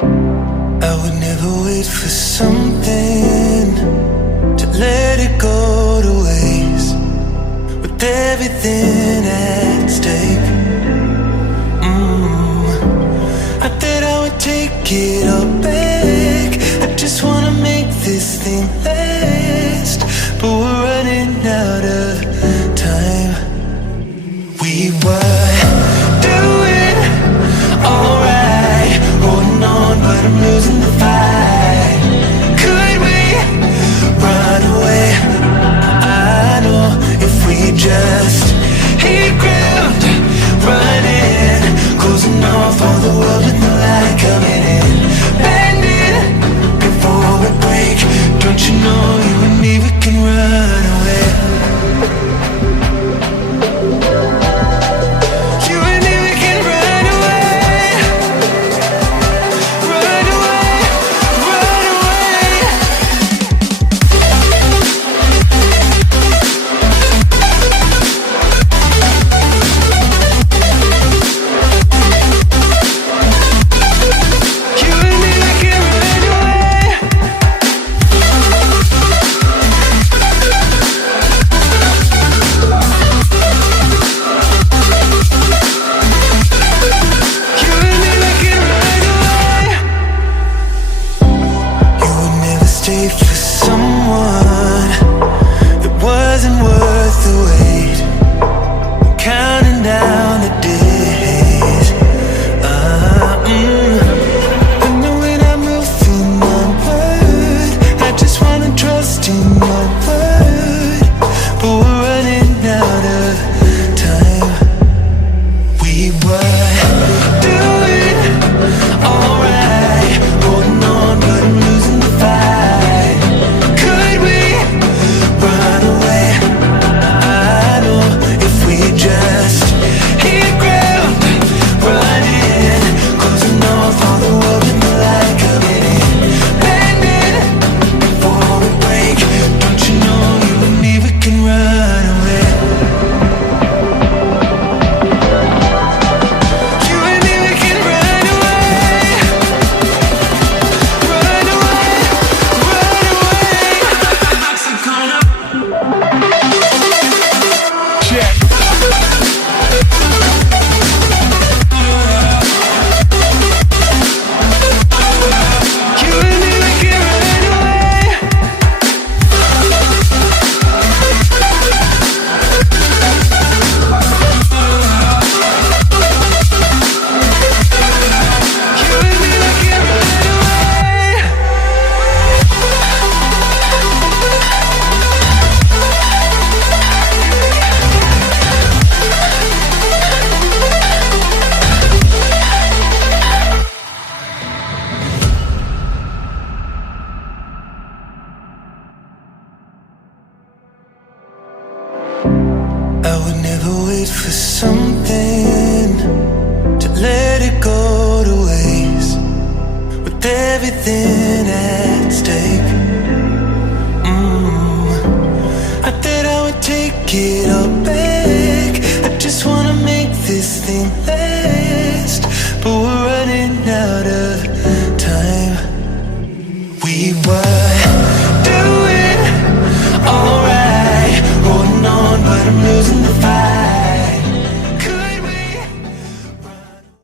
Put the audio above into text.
I would never wait for something to let it go to waste, with everything at stake. I thought I would take it all back. I just wanna make this thing last, but we're running out of time. We were doing alright, holding on, but I'm losing the fight. Could we run away? I know if we just hit ground, running, closing off all the world with no light coming in, bending before we break. Don't you know you and me, we can run away. For someone that wasn't worth the wait, I'm counting down the days. I know when I'm moving onward, I just wanna trust in your word, but we're running out of time. We were doing alright, holding on, but I'm losing the fight. I would never wait for something to let it go to waste, with everything at stake. I thought I would take it all back. I just wanna make this thing